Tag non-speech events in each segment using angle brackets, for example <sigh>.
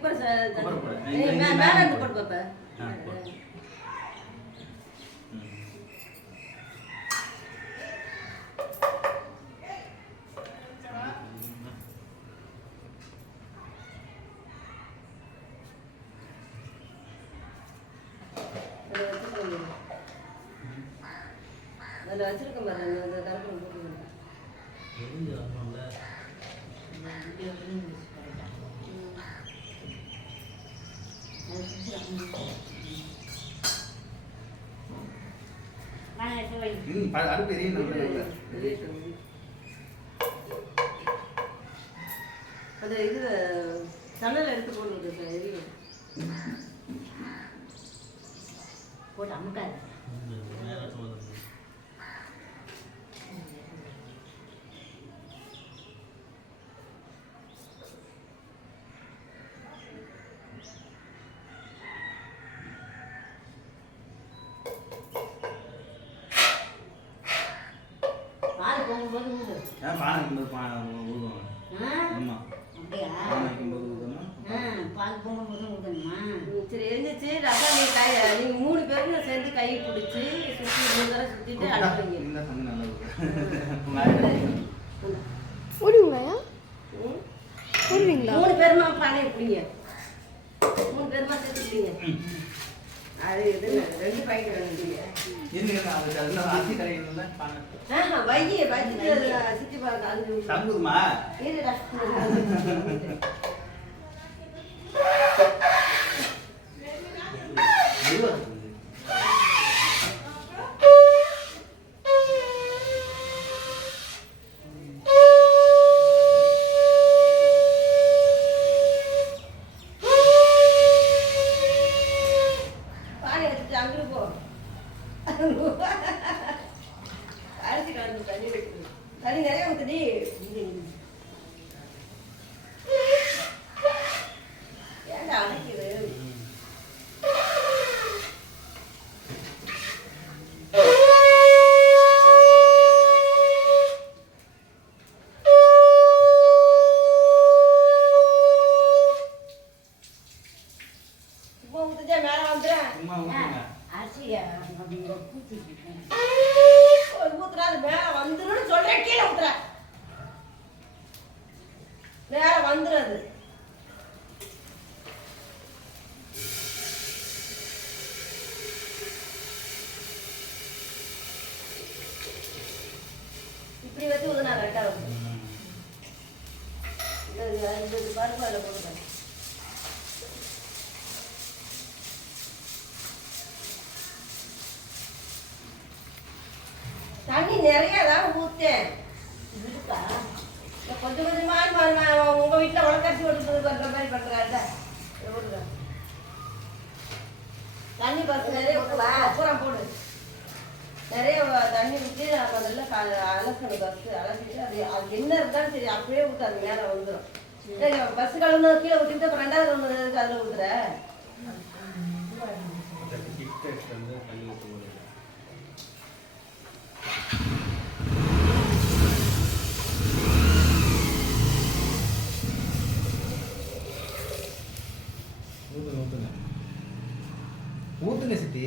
Cooker மேல இருந்து போடு. போட்டு பாப்பா. அதுல அந்த கருப்பு அடுப்பு உள்ள, உள்ள. அது இது சன்னல் எடுத்து சார் எரியும். <laughs> போட்டு அமுக்காது பானை வைக்கும்போது பானை ஊதுவாங்க. பானை ஊதணும். சரி எந்திரிச்சு ரசா நீ கை நீங்க மூணு பேரும் சேர்ந்து கை பிடிச்சி சுற்றி மூணு தடவை சுற்றிட்டு. ஓடுவீங்களா மூணு பேருமா பானை பிடிங்க. மூணு பேருமா சேர்த்து பிடிங்க. அது இது ரெண்டு பாக்கெட் வேணுங்க வைய வச்சுட்டு சுற்றி பார்க்க சங்குதுமா? வேற வந்துடும் இப்படி வச்சு ஊதுனா கரெக்டாக இருக்கும். பருப்பு அதில் போட்டுக்கணும் தண்ணி நிறைய தான் ஊற்றேன் இருக்கா? கொஞ்சம் கொஞ்சமா வீட்டில் உலக்கரிசி கொடுத்தது பண்ற மாதிரி பண்றாருல. தண்ணி பஸ் நிறைய அப்புறம் போடு. நிறைய தண்ணி ஊற்றி முதல்ல க- அலசணும் பஸ். அலசிட்டு அது அது என்ன இருந்தாலும் சரி அப்படியே ஊற்று அது மேலே வந்துடும் பஸ் கலந்து கீழே ஊற்றிட்டு அப்புறம் ரெண்டாவது ஒன்று எதுக்கு அதில் ஊற்றுற கிட்ட எடுத்துட்டு வந்து ஊத்துங்க சித்தி.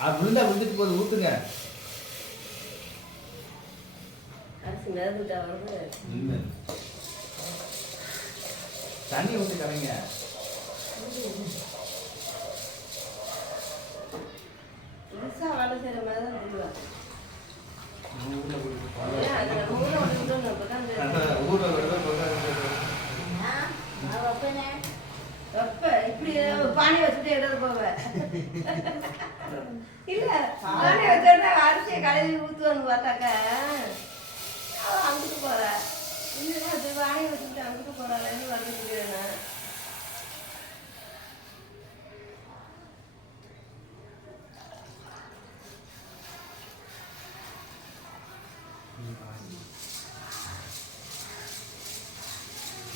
அது விழுந்தா விழுந்துட்டு போகுது நின்னு. தண்ணி ஊத்தி கலைங்க புதுசாக வேலை செய்கிற மாதிரி தான் தெரியும் நம்ம ஊர்ல போயிட்டு ஏன் அது நம்ம ஊரில் ஒன்று விடணும் அப்போ தான் அதான் ஊர்ல விடுறது, விடுறது. ஆ, நான் வைப்பேனே. எப்ப இப்படி பானை <laughs> இல்ல வச்சோடனே அரிசியை கழுவி ஊத்துவான்னு பார்த்தாக்க. அவ அங்கிட்டு போற. இல்லைன்னா அது பானை வச்சுட்டு அங்கிட்டு போறாளேன்னு வந்துட்டு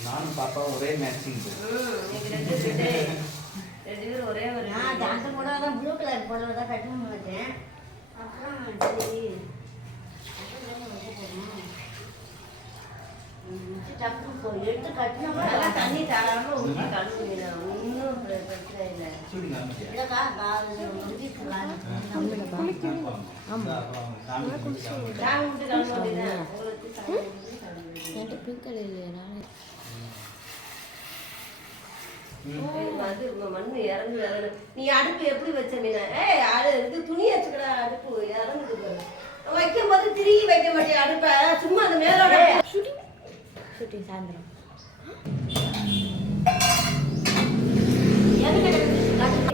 நானும் பாப்பாவும் ஒரே மேட்சிங் ரெண்டு பேரும் ஒரே ஒரு அந்த புடவை தான் ப்ளூ கலர் புடவை தான் கட்டணும்னு வச்சேன் அப்புறம் சரி. டக்குனு போய் எடுத்து கட்டினோம்னா நல்லா தண்ணி தாராம ஊற்றி கழுவுங்க ஒன்றும் பிரச்சனை இல்லை. இல்லைக்கா உங்களுக்கு. பிங்க் கலர் இல்லையா அது மண்ணு நீ அடுப்பு எப்படி வச்ச மீனா? ஏய் அது இது துணி வச்சுக்கடா அடுப்பு இறங்குது பாரு. வைக்கும் போது திரும்பி வைக்க மாட்டியா அடுப்ப? சும்மா அந்த மேலோட. ஷூட்டிங் சாயந்தரம்.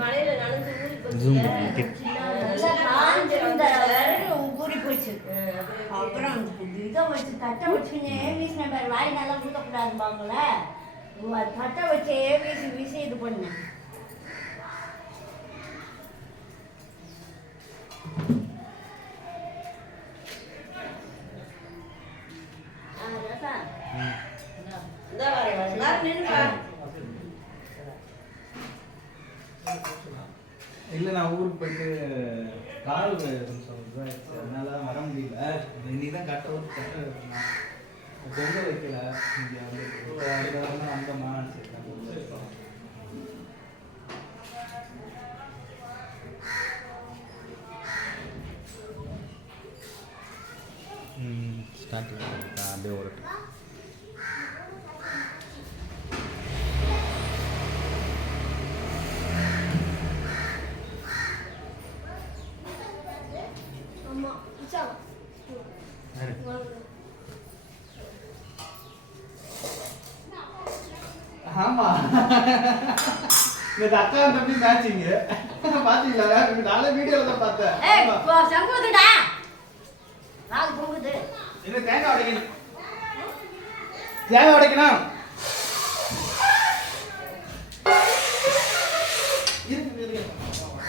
மழையில நனைஞ்சு ஊறி போச்சு. அப்புறம் இதை வச்சு தட்டை வச்சுக்கினே வீசின பேர். வாய் நல்லா ஊற்றக்கூடாதுப்பாங்களே தட்டை வச்ச வீசி வீசி இது பண்ணேன் இல்ல இல்லை நான் ஊருக்கு போயிட்டு கால் கொஞ்சம் அதனால வர முடியல. இன்னைக்கு தான் கட்ட ஊர் கட்ட பொங்க வைக்கல? இங்கே வந்து இப்போ அடுத்த வாரம் அப்படியே ஒரு ஆமா இச்சாவா ஆமா இந்த அக்கா தம்பி மேட்சிங் பாத்தீங்களா நாளே வீடியோல தான் பார்த்தேன் ஏய். போ, சங்குதுடா. காது பொங்குது. என்ன தேங்காய் உடைக்கணும் தேங்காய் உடைக்கணும்.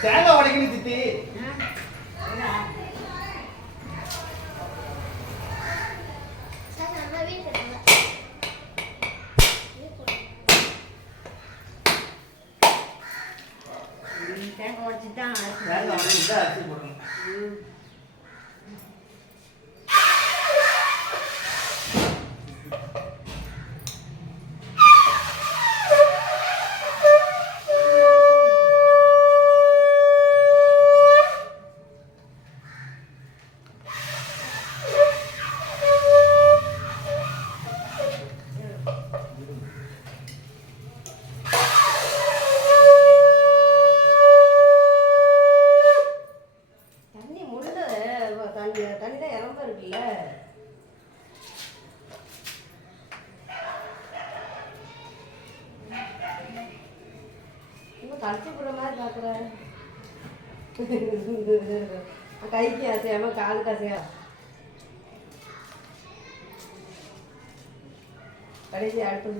தேங்காய் உடைக்கணும் சித்தி ஆ? இந்தா. சார் நல்லா வீட்டு தேங்காய் உடைக்கணும் தான் அரிசி போடணும். கைக்கு அசையாம காலுக்கு அசையா கடைசி அடுப்பு